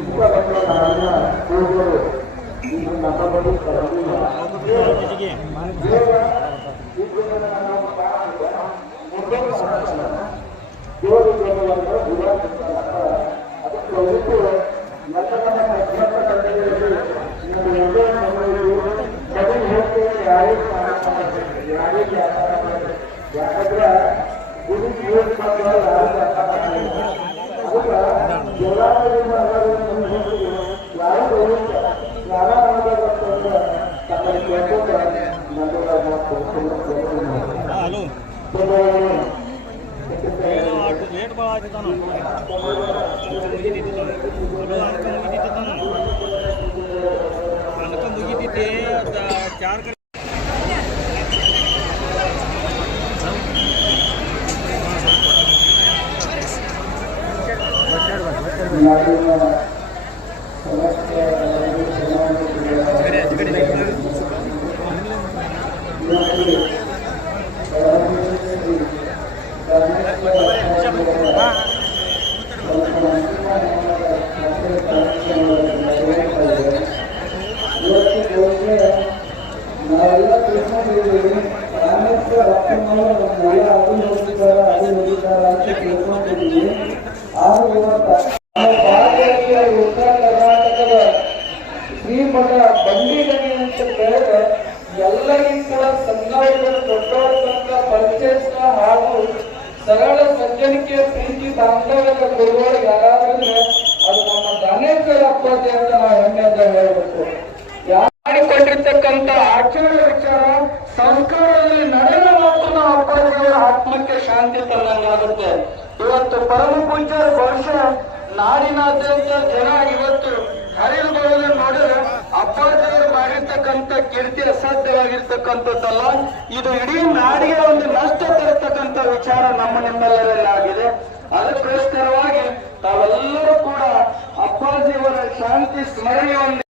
인구가 발표가 나가면 그거를 인구 나빠버릴 거라고요. 그래서 인구는 하나 딱 물건 사라지잖아. Late ಭಾಳ ಆಗ್ತಿದ್ದಾನ ಅನ್ಕ ಮುಗಿತಿದ್ದಾನ ಅನ್ಕ ಮುಗಿತೈತಿ ಚಾರ್ ಕಡೆ ನಾಡಿನ ಸಮಸ್ಯೆ ಎಲ್ಲರಿಗೂ ದೊಡ್ಡ ಸಂಘಟನೆ ದೊಡ್ಡವರ ಪರಿಚಯಿಸಿದ ಹಾಗೂ ಸರಳ ಸಜ್ಜನಿಕೆ ಪ್ರೀತಿ ಬಾಂಧವ್ಯದ ಗುರುಗಳು ಯಾರಾದ್ರೆ ಅದು ನಮ್ಮ ದಾನೇಶ್ವರ ಅಪ್ಪಾಜಿ ಅಂತ ನಾವು ಹೆಮ್ಮೆಯಿಂದ ಹೇಳಬೇಕು. ಮಾಡಿಕೊಂಡಿರ್ತಕ್ಕಂಥ ಆಚರಣೆ ವಿಚಾರ ಸಂಸ್ಕಾರದಲ್ಲಿ ನಡೆದ ಮಾತು ನಮ್ಮ ಅಪ್ಪಾಜಿಯವರ ಆತ್ಮಕ್ಕೆ ಶಾಂತಿ ತಂದಂಗಾಗುತ್ತೆ ಇವತ್ತು ಪರಮ ಪೂಜ್ಯರ ಬಹುಶಃ ನಾಡಿನಾದ್ಯಂತ ಜನ ಇವತ್ತು ಹರಿದು ಬರೋದನ್ನ ನೋಡಿದ್ರೆ ಅಪ್ಪಾಜಿಯವರು ಮಾಡಿರ್ತಕ್ಕಂಥ ಕೀರ್ತಿ ಅಸಾಧ್ಯವಾಗಿರ್ತಕ್ಕಂಥದ್ದಲ್ಲ, ಇದು ಇಡೀ ನಾಡಿಗೆ ಒಂದು ನಷ್ಟ ತರತಕ್ಕಂಥ ವಿಚಾರ ನಮ್ಮ ನಿಮ್ಮೆಲ್ಲರಲ್ಲಿ ಆಗಿದೆ ಅದಕ್ಕೋಸ್ಕರವಾಗಿ ತಾವೆಲ್ಲರೂ ಕೂಡ ಅಪ್ಪಾಜಿಯವರ ಶಾಂತಿ ಸ್ಮರಣೆಯನ್ನು